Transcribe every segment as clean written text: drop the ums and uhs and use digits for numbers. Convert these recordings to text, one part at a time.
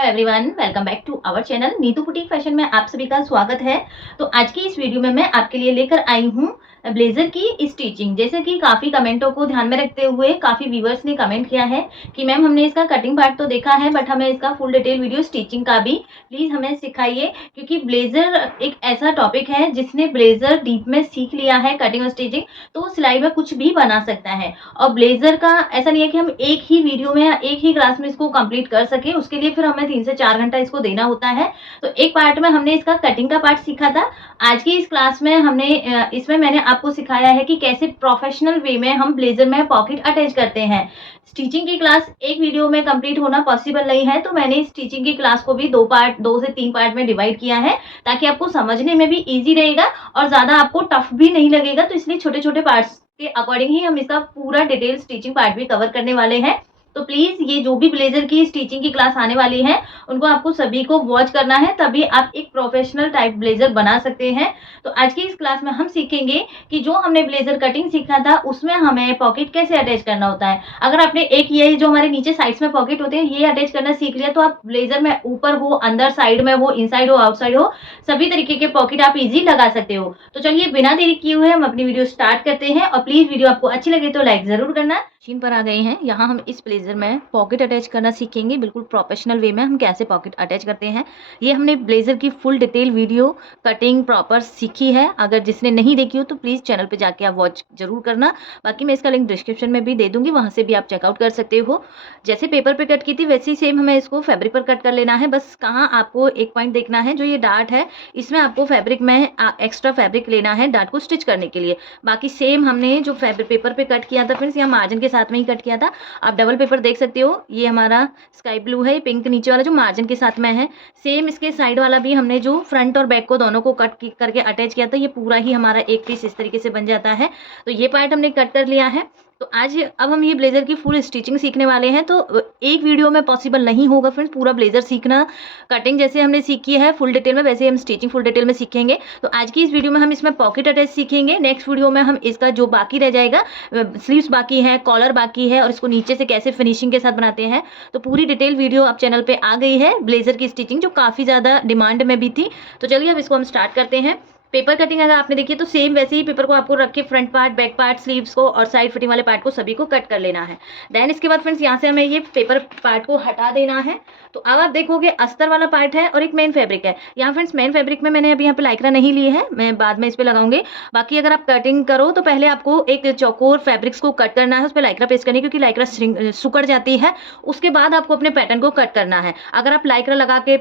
Hello everyone, welcome back to our channel Neetu boutique fashion में आप सभी का स्वागत है। तो आज की इस वीडियो में मैं आपके लिए लेकर आई हूँ ब्लेजर की स्टिचिंग। जैसे कि काफ़ी कमेंटों को ध्यान में रखते हुए काफ़ी व्यूवर्स ने कमेंट किया है कि मैम हमने इसका कटिंग पार्ट तो देखा है बट हमें इसका फुल डिटेल वीडियो स्टिचिंग का भी प्लीज़ हमें सिखाइए, क्योंकि ब्लेजर एक ऐसा टॉपिक है जिसने ब्लेजर डीप में सीख लिया है कटिंग और स्टिचिंग, तो सिलाई में कुछ भी बना सकता है। और ब्लेजर का ऐसा नहीं है कि हम एक ही वीडियो में या एक ही क्लास में इसको कंप्लीट कर सके, उसके लिए फिर हमें 3 से 4 घंटा इसको देना होता है। तो एक पार्ट में हमने इसका कटिंग का पार्ट सीखा था। आज की इस क्लास में हमने इसमें मैंने आपको सिखाया है कि कैसे प्रोफेशनल वे में हम ब्लेजर में पॉकेट अटैच करते हैं। स्टिचिंग की क्लास एक वीडियो में कंप्लीट होना पॉसिबल नहीं है, तो मैंने स्टिचिंग की क्लास को भी 2 से 3 पार्ट में डिवाइड किया है, ताकि आपको समझने में भी ईजी रहेगा और ज़्यादा आपको टफ भी नहीं लगेगा। तो इसलिए छोटे छोटे पार्ट्स के अकॉर्डिंग ही हम इसका पूरा डिटेल स्टिचिंग पार्ट भी कवर करने वाले हैं। तो प्लीज़ ये जो भी ब्लेजर की स्टिचिंग की क्लास आने वाली है उनको आपको सभी को वॉच करना है, तभी आप एक प्रोफेशनल टाइप ब्लेजर बना सकते हैं। तो आज की इस क्लास में हम सीखेंगे कि जो हमने ब्लेजर कटिंग सीखा था उसमें हमें पॉकेट कैसे अटैच करना होता है। अगर आपने एक ये जो हमारे नीचे साइड्स में पॉकेट होते हैं ये अटैच करना सीख लिया, तो आप ब्लेजर में ऊपर हो, अंदर साइड में हो, इनसाइड हो, आउटसाइड हो, सभी तरीके के पॉकेट आप इजी लगा सकते हो। तो चलिए बिना देरी किए हुए हम अपनी वीडियो स्टार्ट करते हैं, और प्लीज वीडियो आपको अच्छी लगे तो लाइक जरूर करना। मशीन पर आ गए हैं। यहाँ हम इस ब्लेजर में पॉकेट अटैच करना सीखेंगे, बिल्कुल प्रोफेशनल वे में हम कैसे पॉकेट अटैच करते हैं। ये हमने ब्लेजर की full detail video cutting proper सीखी है। अगर जिसने नहीं देखी हो तो प्लीज़ चैनल पे जाके आप वॉच जरूर करना। बाकी मैं इसका लिंक डिस्क्रिप्शन में भी दे दूंगी, वहाँ से भी आप चेकआउट कर सकते हो। जैसे पेपर पे कट की थी वैसे ही सेम हमें इसको फैब्रिक पर कट कर लेना है। बस कहाँ आपको एक पॉइंट देखना है, जो ये डार्ट है इसमें आपको फैब्रिक में एक्स्ट्रा फैब्रिक लेना है डार्ट को स्टिच करने के लिए। बाकी सेम हमने जो फैब्रिक पेपर पे कट किया था फ्रेंड्स, यहाँ मार्जिन के साथ में ही कट किया था। आप डबल पेपर देख सकते हो, ये हमारा स्काई ब्लू है, पिंक नीचे वाला जो मार्जिन के साथ में है। सेम इसके साइड वाला भी हमने जो फ्रंट और बैक को दोनों को कट करके अटैच किया था, ये पूरा ही हमारा एक पीस इस तरीके से बन जाता है। तो ये पार्ट हमने कट कर लिया है। तो आज अब हम ये ब्लेजर की फुल स्टिचिंग सीखने वाले हैं। तो एक वीडियो में पॉसिबल नहीं होगा फ्रेंड्स पूरा ब्लेजर सीखना। कटिंग जैसे हमने सीखी है फुल डिटेल में, वैसे हम स्टिचिंग फुल डिटेल में सीखेंगे। तो आज की इस वीडियो में हम इसमें पॉकेट अटैच सीखेंगे। नेक्स्ट वीडियो में हम इसका जो बाकी रह जाएगा, स्लीव्स बाकी है, कॉलर बाकी है, और इसको नीचे से कैसे फिनिशिंग के साथ बनाते हैं, तो पूरी डिटेल वीडियो अब चैनल पे आ गई है ब्लेजर की स्टिचिंग, जो काफ़ी ज़्यादा डिमांड में भी थी। तो चलिए अब इसको हम स्टार्ट करते हैं। पेपर कटिंग अगर आपने देखी है तो सेम वैसे ही पेपर को आपको रख के front part, back part, sleeves को और साइड फिटिंग वाले पार्ट को सभी को कट कर लेना है। देन इसके बाद फ्रेंड्स यहाँ से हमें ये पेपर पार्ट को हटा देना है। तो अब आप देखोगे अस्तर वाला पार्ट है और एक मेन फैब्रिक है। यहाँ फ्रेंड्स मेन फैब्रिक में मैंने अभी यहाँ पे लाइक्रा नहीं ली है, मैं बाद में इस पे लगाऊंगी। बाकी अगर आप कटिंग करो तो पहले आपको एक चौकोर फैब्रिक्स को कट करना है, उस पर लाइक्रा पेस्ट करनी है, क्योंकि लाइक्रा सुकड़ जाती है। उसके बाद आपको अपने पैटर्न को कट करना है। अगर आप लाइक्रा लगा के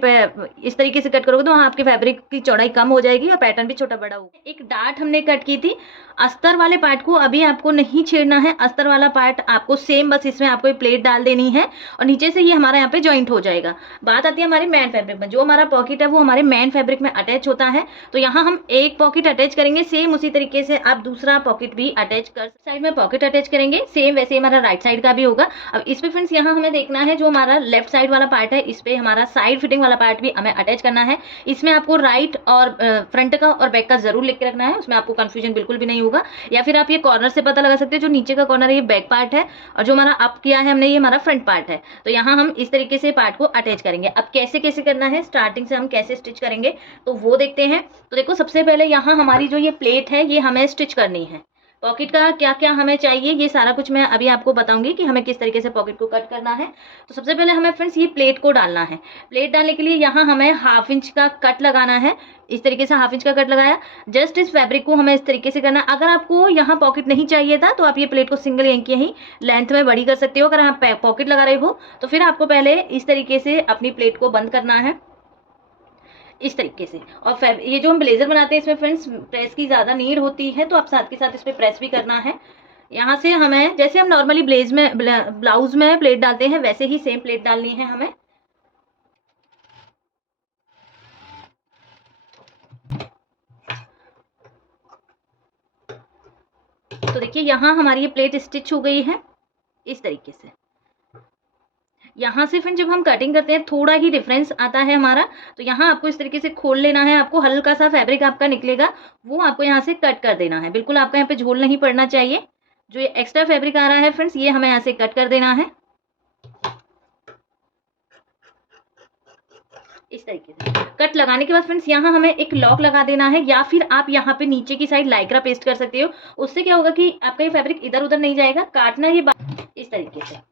इस तरीके से कट करोगे तो वहाँ आपके फैब्रिक की चौड़ाई कम हो जाएगी और पैटर्न भी छोटा बड़ा होगा। एक डार्ट हमने कट की थी। अस्तर वाले पार्ट को अभी आपको नहीं छेड़ना है। अस्तर वाला पार्ट आपको सेम, बस इसमें आपको एक प्लेट डाल देनी है और नीचे से ये हमारा यहाँ पे जॉइंट हो जाएगा। बात आती है हमारे मैन फैब्रिक में। जो हमारा पॉकेट है वो हमारे मैन फैब्रिक में अटैच होता है। तो यहाँ हम एक पॉकेट अटैच करेंगे, सेम उसी तरीके से आप दूसरा पॉकेट भी अटैच कर, साइड में पॉकेट अटैच करेंगे सेम वैसे हमारा राइट साइड का भी होगा। अब इस पे फ्रेंड्स यहाँ हमें देखना है जो हमारा लेफ्ट साइड वाला पार्ट है, इस पे हमारा साइड फिटिंग वाला पार्ट भी हमें अटैच करना है। इसमें आपको राइट और फ्रंट का और बैक का जरूर लिख के रखना है, उसमें आपको कंफ्यूजन बिल्कुल भी नहीं होगा। या फिर आप ये कॉर्नर से पता लगा सकते हो, जो नीचे का कॉर्नर है ये बैक पार्ट है और जो हमारा अप किया है हमने ये हमारा फ्रंट पार्ट है। तो यहाँ हम इस तरीके से पार्ट को अटैच करेंगे। अब कैसे कैसे करना है, स्टार्टिंग से हम कैसे स्टिच करेंगे तो वो देखते हैं। तो देखो सबसे पहले यहाँ हमारी जो ये प्लेट है ये हमें स्टिच करनी है। पॉकेट का क्या क्या हमें चाहिए ये सारा कुछ मैं अभी आपको बताऊंगी कि हमें किस तरीके से पॉकेट को कट करना है। तो सबसे पहले हमें फ्रेंड्स ये प्लेट को डालना है। प्लेट डालने के लिए यहाँ हमें 1/2 इंच का कट लगाना है। इस तरीके से 1/2 इंच का कट लगाया। जस्ट इस फैब्रिक को हमें इस तरीके से करना है। अगर आपको यहाँ पॉकेट नहीं चाहिए था तो आप ये प्लेट को सिंगल इंच की ही लेंथ में बड़ी कर सकते हो। अगर आप पॉकेट लगा रहे हो तो फिर आपको पहले इस तरीके से अपनी प्लेट को बंद करना है, इस तरीके से। और ये जो हम ब्लेजर बनाते हैं इसमें फ्रेंड्स प्रेस की ज़्यादा नीड होती है, तो आप साथ के साथ इस पर प्रेस भी करना है। यहाँ से हमें जैसे हम नॉर्मली ब्लाउज में प्लेट डालते हैं वैसे ही सेम प्लेट डालनी है हमें। तो देखिए यहाँ हमारी ये प्लेट स्टिच हो गई है इस तरीके से। यहाँ से फिर जब हम कटिंग करते हैं थोड़ा ही डिफरेंस आता है हमारा। तो यहाँ आपको इस तरीके से खोल लेना है। आपको हल्का सा फैब्रिक आपका निकलेगा वो आपको यहाँ से कट कर देना है। बिल्कुल आपका यहाँ पे झोल नहीं पड़ना चाहिए। जो ये एक्स्ट्रा फैब्रिक आ रहा है फ्रेंड्स ये हमें यहाँ से कट कर देना है। इस तरीके से कट लगाने के बाद फ्रेंड्स यहाँ हमें एक लॉक लगा देना है, या फिर आप यहाँ पे नीचे की साइड लाइक्रा पेस्ट कर सकते हो। उससे क्या होगा कि आपका ये फैब्रिक इधर उधर नहीं जाएगा। काटना ये इस तरीके से,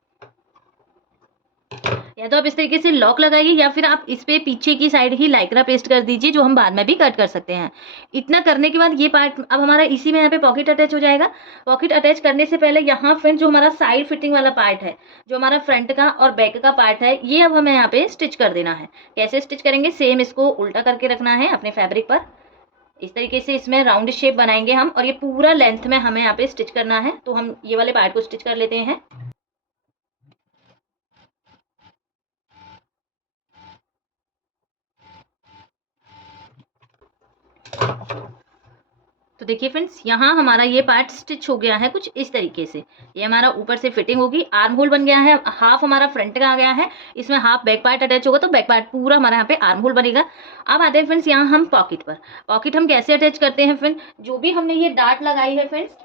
या तो आप इस तरीके से लॉक लगाइए, या फिर आप इस पे पीछे की साइड ही लाइक्रा पेस्ट कर दीजिए, जो हम बाद में भी कट कर सकते हैं। इतना करने के बाद ये पार्ट अब हमारा इसी में यहाँ पे पॉकेट अटैच हो जाएगा। पॉकेट अटैच करने से पहले यहाँ फ्रेंड जो हमारा साइड फिटिंग वाला पार्ट है, जो हमारा फ्रंट का और बैक का पार्ट है, ये अब हमें यहाँ पे स्टिच कर देना है। कैसे स्टिच करेंगे, सेम इसको उल्टा करके रखना है अपने फैब्रिक पर। इस तरीके से इसमें राउंड शेप बनाएंगे हम, और ये पूरा लेंथ में हमें यहाँ पे स्टिच करना है। तो हम ये वाले पार्ट को स्टिच कर लेते हैं। तो देखिए फ्रेंड्स, यहाँ हमारा ये पार्ट स्टिच हो गया है कुछ इस तरीके से। ये हमारा ऊपर से फिटिंग होगी, आर्म होल बन गया है, हाफ हमारा फ्रंट का आ गया है, इसमें हाफ बैक पार्ट अटैच होगा, तो बैक पार्ट पूरा हमारा यहाँ पे आर्म होल बनेगा। अब आते हैं फ्रेंड्स यहाँ हम पॉकेट पर। पॉकेट हम कैसे अटैच करते हैं फ्रेंड, जो भी हमने ये डार्ट लगाई है फ्रेंड्स,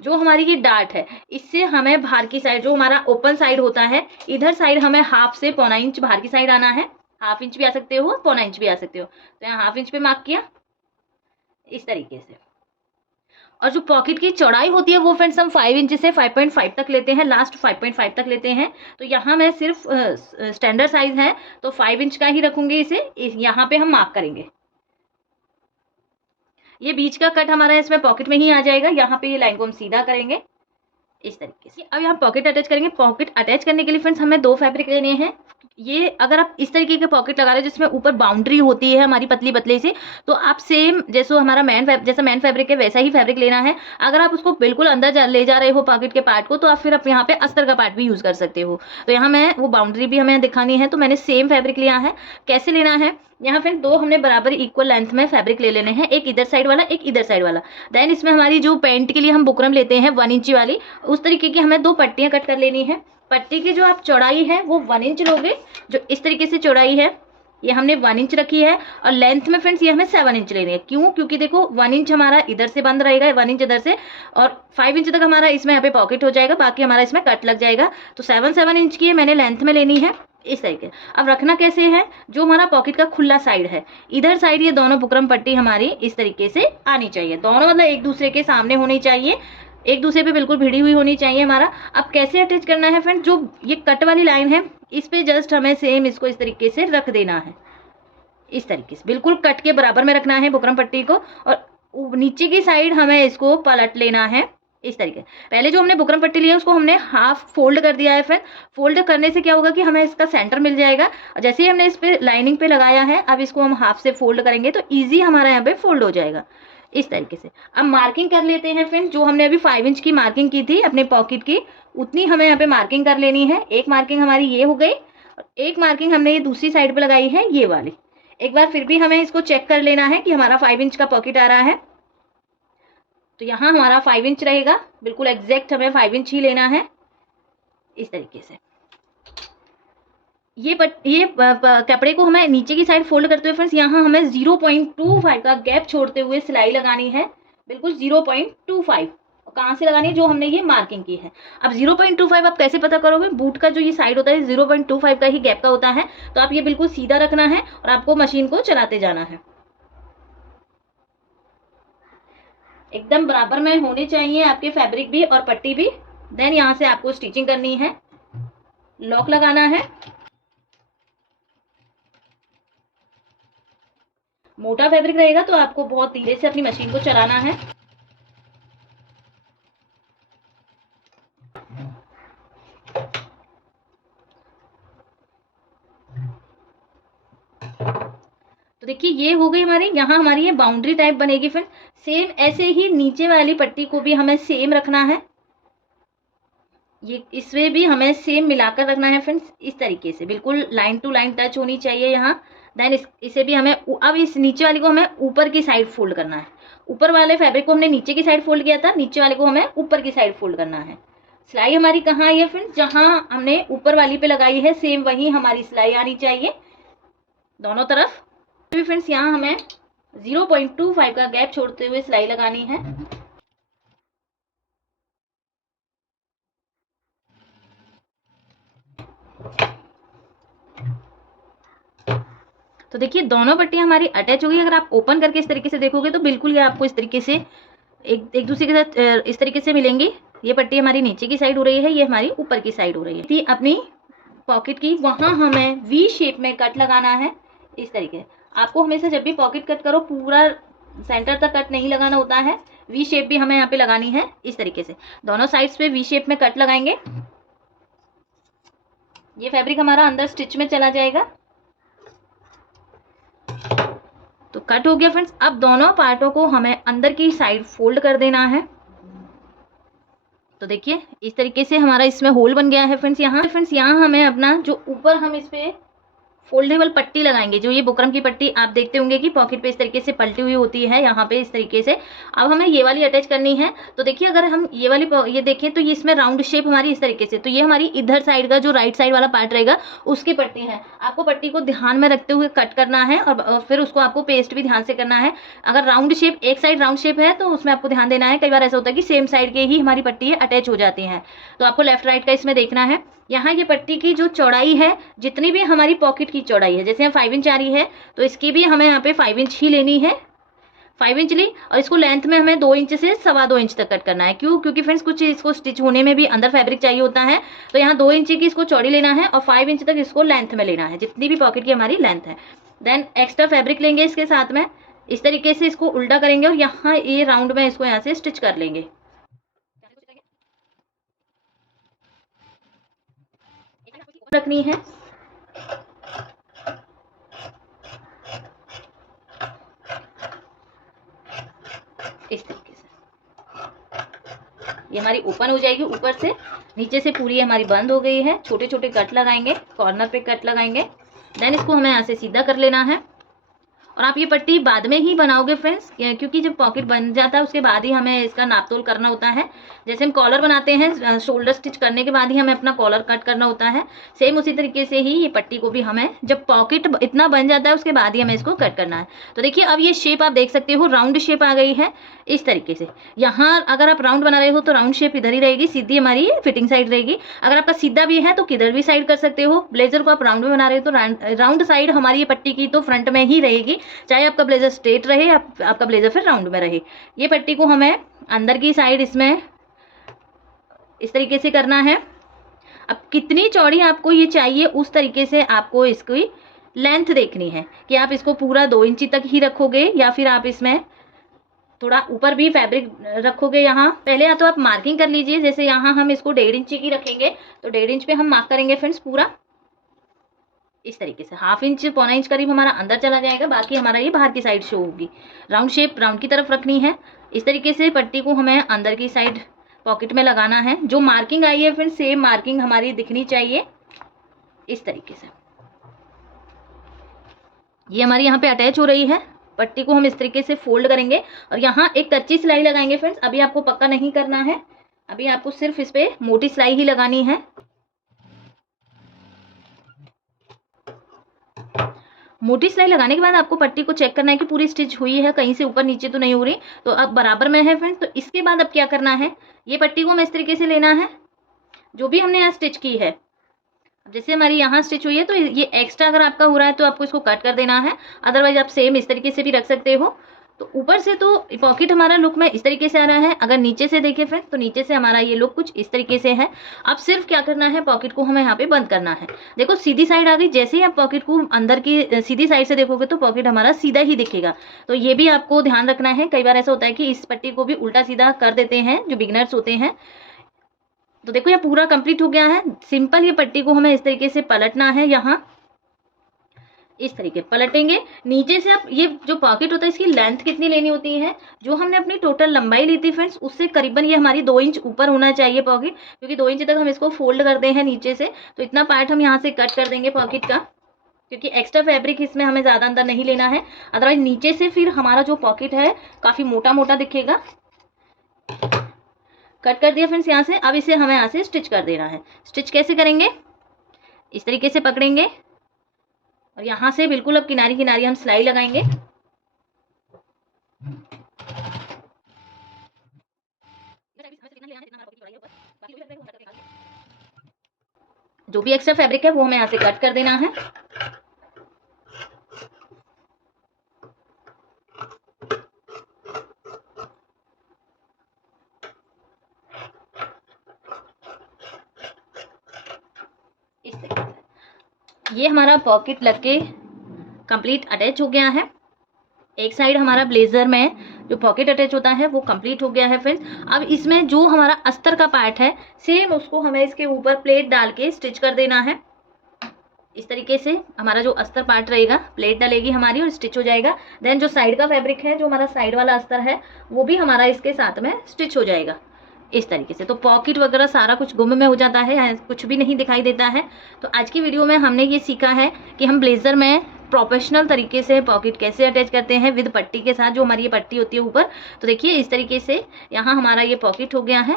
जो हमारी ये डार्ट है, इससे हमें बाहर की साइड, जो हमारा ओपन साइड होता है, इधर साइड हमें हाफ से पौना इंच बाहर की साइड आना है। हाफ इंच भी आ सकते हो, पौना इंच भी आ सकते हो। तो यहाँ हाफ इंच पे मार्क किया इस तरीके से। और जो पॉकेट की चौड़ाई होती है वो फ्रेंड्स हम 5 इंच से 5.5 तक लेते हैं, लास्ट 5.5 तक लेते हैं। तो यहाँ मैं सिर्फ स्टैंडर्ड साइज है तो 5 इंच का ही रखूंगी इसे। यहाँ पे हम मार्क करेंगे। ये बीच का कट हमारा इसमें पॉकेट में ही आ जाएगा। यहाँ पे ये लाइन को हम सीधा करेंगे इस तरीके से। अब यहाँ पॉकेट अटैच करेंगे। पॉकेट अटैच करने के लिए फ्रेंड्स हमें 2 फैब्रिक लेने हैं। ये अगर आप इस तरीके के पॉकेट लगा रहे हो जिसमें ऊपर बाउंड्री होती है हमारी पतली पतली से, तो आप सेम जैसे हमारा जैसा मैन फैब्रिक है वैसा ही फैब्रिक लेना है। अगर आप उसको बिल्कुल अंदर ले जा रहे हो पॉकेट के पार्ट को, तो आप फिर आप यहाँ पे अस्तर का पार्ट भी यूज कर सकते हो। तो यहाँ मैं वो बाउंड्री भी हमें दिखानी है, तो मैंने सेम फैब्रिक लिया है। कैसे लेना है, यहाँ फिर 2 हमने बराबर इक्वल लेंथ में फैब्रिक ले लेने हैं, एक इधर साइड वाला एक इधर साइड वाला। देन इसमें हमारी जो पैंट के लिए हम बुकरम लेते हैं 1 इंच वाली, उस तरीके की हमें 2 पट्टियां कट कर लेनी है। पट्टी की जो आप चौड़ाई है वो 1 इंच लोगे। जो इस तरीके से चौड़ाई है ये हमने 1 इंच रखी है, और लेंथ में फ्रेंड्स ये हमें 7 इंच लेनी है। क्यों, क्योंकि देखो 1 इंच हमारा इधर से बंद रहेगा, 1 इंच इधर से, और 5 इंच तक हमारा इसमें यहाँ पे पॉकेट हो जाएगा, बाकी हमारा इसमें कट लग जाएगा। तो 7 इंच की मैंने लेंथ में लेनी है इस तरीके। अब रखना कैसे है, जो हमारा पॉकेट का खुला साइड है, इधर साइड ये दोनों बुकरम पट्टी हमारी इस तरीके से आनी चाहिए। दोनों मतलब एक दूसरे के सामने होनी चाहिए, एक दूसरे पे बिल्कुल भिड़ी हुई होनी चाहिए हमारा। अब कैसे अटैच करना है फ्रेंड, जो ये कट वाली लाइन है इस पे जस्ट हमें सेम इसको इस तरीके से रख देना है। इस तरीके से बिल्कुल कट के बराबर में रखना है बुकरम पट्टी को, और नीचे की साइड हमें इसको पलट लेना है इस तरीके। पहले जो हमने बुकरम पट्टी लिया उसको हमने हाफ फोल्ड कर दिया है फ्रेंड। फोल्ड करने से क्या होगा कि हमें इसका सेंटर मिल जाएगा। जैसे ही हमने इस पे लाइनिंग पे लगाया है, अब इसको हम हाफ से फोल्ड करेंगे तो ईजी हमारा यहाँ पे फोल्ड हो जाएगा इस तरीके से। अब मार्किंग कर लेते हैं फ्रेंड। जो हमने अभी 5 इंच की मार्किंग की थी अपने पॉकेट की, उतनी हमें यहाँ पे मार्किंग कर लेनी है। एक मार्किंग हमारी ये हो गई, और एक मार्किंग हमने ये दूसरी साइड पे लगाई है ये वाली। एक बार फिर भी हमें इसको चेक कर लेना है कि हमारा 5 इंच का पॉकेट आ रहा है। तो यहाँ हमारा 5 इंच रहेगा, बिल्कुल एग्जैक्ट हमें 5 इंच ही लेना है इस तरीके से। ये कपड़े को हमें नीचे की साइड फोल्ड करते हुए फ्रेंड्स यहाँ हमें 0.25 का गैप छोड़ते हुए सिलाई लगानी है, बिल्कुल 0.25। कहाँ से लगानी है, जो हमने ये मार्किंग की है। अब 0.25 आप कैसे पता करोगे, बूट का जो ये साइड होता है 0.25 का ही गैप का होता है। तो आप ये बिल्कुल सीधा रखना है और आपको मशीन को चलाते जाना है। एकदम बराबर में होने चाहिए आपके फैब्रिक भी और पट्टी भी। देन यहाँ से आपको स्टिचिंग करनी है, लॉक लगाना है। मोटा फैब्रिक रहेगा तो आपको बहुत धीरे से अपनी मशीन को चलाना है। तो देखिए ये हो गई हमारी, यहाँ हमारी ये बाउंड्री टाइप बनेगी। फिर सेम ऐसे ही नीचे वाली पट्टी को भी हमें सेम रखना है, ये इसमें भी हमें सेम मिलाकर रखना है फ्रेंड्स इस तरीके से, बिल्कुल लाइन टू लाइन टच होनी चाहिए यहाँ। देन इसे भी हमें अब इस नीचे वाली को हमें ऊपर की साइड फोल्ड करना है। ऊपर वाले फैब्रिक को हमने नीचे की साइड फोल्ड किया था, नीचे वाले को हमें ऊपर की साइड फोल्ड करना है। सिलाई हमारी कहाँ आई है फ्रेंड्स, जहाँ हमने ऊपर वाली पे लगाई है सेम वही हमारी सिलाई आनी चाहिए दोनों तरफ। भी फ्रेंड्स यहाँ हमें 0.25 का गैप छोड़ते हुए सिलाई लगानी है। तो देखिए दोनों पट्टियां हमारी अटैच हो गई। अगर आप ओपन करके इस तरीके से देखोगे तो बिल्कुल ये आपको इस तरीके से एक दूसरे के साथ इस तरीके से मिलेंगी। ये पट्टी हमारी नीचे की साइड हो रही है, ये हमारी ऊपर की साइड हो रही है। अपनी पॉकेट की वहां हमें वी शेप में कट लगाना है इस तरीके से। आपको हमेशा जब भी पॉकेट कट करो पूरा सेंटर तक कट नहीं लगाना होता है, वी शेप भी हमें यहाँ पे लगानी है इस तरीके से। दोनों साइड्स पे वी शेप में कट लगाएंगे। ये फैब्रिक हमारा अंदर स्टिच में चला जाएगा। तो कट हो गया फ्रेंड्स। अब दोनों पार्टों को हमें अंदर की साइड फोल्ड कर देना है। तो देखिए इस तरीके से हमारा इसमें होल बन गया है फ्रेंड्स। यहाँ हमें अपना जो ऊपर हम इस पे फोल्डेबल पट्टी लगाएंगे, जो ये बुकरम की पट्टी आप देखते होंगे कि पॉकेट पे इस तरीके से पलटी हुई होती है, यहाँ पे इस तरीके से। अब हमें ये वाली अटैच करनी है। तो देखिए अगर हम ये वाली ये देखें तो ये इसमें राउंड शेप हमारी इस तरीके से, तो ये हमारी इधर साइड का जो राइट साइड वाला पार्ट रहेगा उसकी पट्टी है। आपको पट्टी को ध्यान में रखते हुए कट करना है और फिर उसको आपको पेस्ट भी ध्यान से करना है। अगर राउंड शेप एक साइड राउंड शेप है तो उसमें आपको ध्यान देना है। कई बार ऐसा होता है कि सेम साइड के ही हमारी पट्टी अटैच हो जाती है, तो आपको लेफ्ट राइट का इसमें देखना है। यहाँ ये पट्टी की जो चौड़ाई है, जितनी भी हमारी पॉकेट की चौड़ाई है, जैसे हम 5 इंच आ रही है तो इसकी भी हमें यहाँ पे 5 इंच ही लेनी है। 5 इंच ली और इसको लेंथ में हमें 2 इंच से 2.25 इंच तक कट करना है। क्यों? क्योंकि फ्रेंड्स कुछ इसको स्टिच होने में भी अंदर फैब्रिक चाहिए होता है, तो यहाँ 2 इंच की इसको चौड़ी लेना है और 5 इंच तक इसको लेंथ में लेना है, जितनी भी पॉकेट की हमारी लेंथ है। देन एक्स्ट्रा फैब्रिक लेंगे इसके साथ में, इस तरीके से इसको उल्टा करेंगे और यहाँ ये राउंड में इसको यहाँ से स्टिच कर लेंगे। रखनी है इस तरीके से, ये हमारी ओपन हो जाएगी ऊपर से। नीचे से पूरी हमारी बंद हो गई है। छोटे छोटे कट लगाएंगे, कॉर्नर पे कट लगाएंगे। देन इसको हमें यहाँ से सीधा कर लेना है। और आप ये पट्टी बाद में ही बनाओगे फ्रेंड्स, क्योंकि जब पॉकेट बन जाता है उसके बाद ही हमें इसका नाप तोल करना होता है। जैसे हम कॉलर बनाते हैं, शोल्डर स्टिच करने के बाद ही हमें अपना कॉलर कट करना होता है, सेम उसी तरीके से ही ये पट्टी को भी हमें जब पॉकेट इतना बन जाता है उसके बाद ही हमें इसको कट करना है। तो देखिए अब ये शेप आप देख सकते हो, राउंड शेप आ गई है इस तरीके से। यहाँ अगर आप राउंड बना रहे हो तो राउंड शेप इधर ही रहेगी, सीधी हमारी फिटिंग साइड रहेगी। अगर आपका सीधा भी है तो किधर भी साइड कर सकते हो। ब्लेजर को आप राउंड में बना रहे हो तो राउंड साइड हमारी ये पट्टी की तो फ्रंट में ही रहेगी, चाहे आपका ब्लेजर स्ट्रेट रहे या आपका ब्लेजर फिर राउंड में रहे। ये पट्टी को हमें अंदर की साइड इसमें इस तरीके से करना है। अब कितनी चौड़ी आपको ये चाहिए उस तरीके से आपको इसकी लेंथ देखनी है कि आप इसको पूरा 2 इंच तक ही रखोगे या फिर आप इसमें थोड़ा ऊपर भी फैब्रिक रखोगे। यहाँ पहले या तो आप मार्किंग कर लीजिए, जैसे यहाँ हम इसको 1.5 इंच की रखेंगे तो 1.5 इंच पे हम मार्क करेंगे फ्रेंड्स पूरा इस तरीके से। 1/2 इंच 1.25 इंच करीब हमारा अंदर चला जाएगा, बाकी हमारा ये बाहर की साइड शो होगी। राउंड शेप राउंड की तरफ रखनी है। इस तरीके से पट्टी को हमें अंदर की साइड पॉकेट में लगाना है। जो मार्किंग आई है फ्रेंड्स सेम मार्किंग हमारी दिखनी चाहिए इस तरीके से। ये हमारी यहाँ पे अटैच हो रही है। पट्टी को हम इस तरीके से फोल्ड करेंगे और यहाँ एक कच्ची सिलाई लगाएंगे फ्रेंड्स। अभी आपको पक्का नहीं करना है, अभी आपको सिर्फ इस पे मोटी सिलाई ही लगानी है। मोटी सिलाई लगाने के बाद आपको पट्टी को चेक करना है कि पूरी स्टिच हुई है, कहीं से ऊपर नीचे तो नहीं हो रही, तो अब बराबर में है फ्रेंड्स। तो इसके बाद अब क्या करना है, ये पट्टी को हमें इस तरीके से लेना है जो भी हमने यहाँ स्टिच की है। जैसे हमारी यहाँ स्टिच हुई है तो ये एक्स्ट्रा अगर आपका हो रहा है तो आपको इसको कट कर देना है, अदरवाइज आप सेम इस तरीके से भी रख सकते हो। तो ऊपर से तो पॉकेट हमारा लुक में इस तरीके से आ रहा है। अगर नीचे से देखें फ्रेंड तो नीचे से हमारा ये लुक कुछ इस तरीके से है। अब सिर्फ क्या करना है, पॉकेट को हमें यहाँ पे बंद करना है। देखो सीधी साइड आ गई। जैसे ही आप पॉकेट को अंदर की सीधी साइड से देखोगे तो पॉकेट हमारा सीधा ही दिखेगा। तो ये भी आपको ध्यान रखना है। कई बार ऐसा होता है कि इस पट्टी को भी उल्टा सीधा कर देते हैं जो बिगनर्स होते हैं। तो देखो ये पूरा कंप्लीट हो गया है। सिंपल ये पट्टी को हमें इस तरीके से पलटना है। यहाँ इस तरीके पलटेंगे। नीचे से आप ये जो पॉकेट होता है इसकी लेंथ कितनी लेनी होती है, जो हमने अपनी टोटल लंबाई ली थी फ्रेंड्स उससे करीबन ये हमारी 2 इंच ऊपर होना चाहिए पॉकेट, क्योंकि 2 इंच तक हम इसको फोल्ड करते हैं नीचे से। तो इतना पार्ट हम यहाँ से कट कर देंगे पॉकेट का, क्योंकि एक्स्ट्रा फैब्रिक इसमें हमें ज्यादा अंदर नहीं लेना है, अदरवाइज नीचे से फिर हमारा जो पॉकेट है काफी मोटा मोटा दिखेगा। कट कर दिया फ्रेंड्स यहाँ से। अब इसे हमें यहाँ से स्टिच कर देना है। स्टिच कैसे करेंगे, इस तरीके से पकड़ेंगे और यहाँ से बिल्कुल अब किनारी किनारी हम सिलाई लगाएंगे। जो भी एक्स्ट्रा फैब्रिक है वो हमें यहाँ से कट कर देना है। ये हमारा पॉकेट लग के कंप्लीट अटैच हो गया है। एक साइड हमारा ब्लेजर में जो पॉकेट अटैच होता है वो कंप्लीट हो गया है फ्रेंड्स। अब इसमें जो हमारा अस्तर का पार्ट है सेम उसको हमें इसके ऊपर प्लेट डाल के स्टिच कर देना है। इस तरीके से हमारा जो अस्तर पार्ट रहेगा, प्लेट डलेगी हमारी और स्टिच हो जाएगा। देन जो साइड का फैब्रिक है, जो हमारा साइड वाला अस्तर है, वो भी हमारा इसके साथ में स्टिच हो जाएगा इस तरीके से। तो पॉकेट वगैरह सारा कुछ गुम में हो जाता है, कुछ भी नहीं दिखाई देता है। तो आज की वीडियो में हमने ये सीखा है कि हम ब्लेजर में प्रोफेशनल तरीके से पॉकेट कैसे अटैच करते हैं विद पट्टी के साथ, जो हमारी ये पट्टी होती है ऊपर। तो देखिए इस तरीके से यहाँ हमारा ये पॉकेट हो गया है।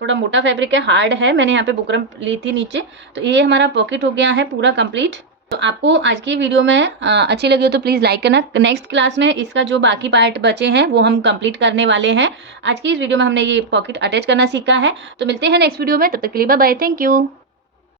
थोड़ा मोटा फैब्रिक है, हार्ड है, मैंने यहाँ पे बुकरम ली थी नीचे। तो ये हमारा पॉकेट हो गया है पूरा कंप्लीट। तो आपको आज की वीडियो में अच्छी लगी हो तो प्लीज़ लाइक करना। नेक्स्ट क्लास में इसका जो बाकी पार्ट बचे हैं वो हम कंप्लीट करने वाले हैं। आज की इस वीडियो में हमने ये पॉकेट अटैच करना सीखा है। तो मिलते हैं नेक्स्ट वीडियो में, तब तक के लिए बाय बाय, थैंक यू।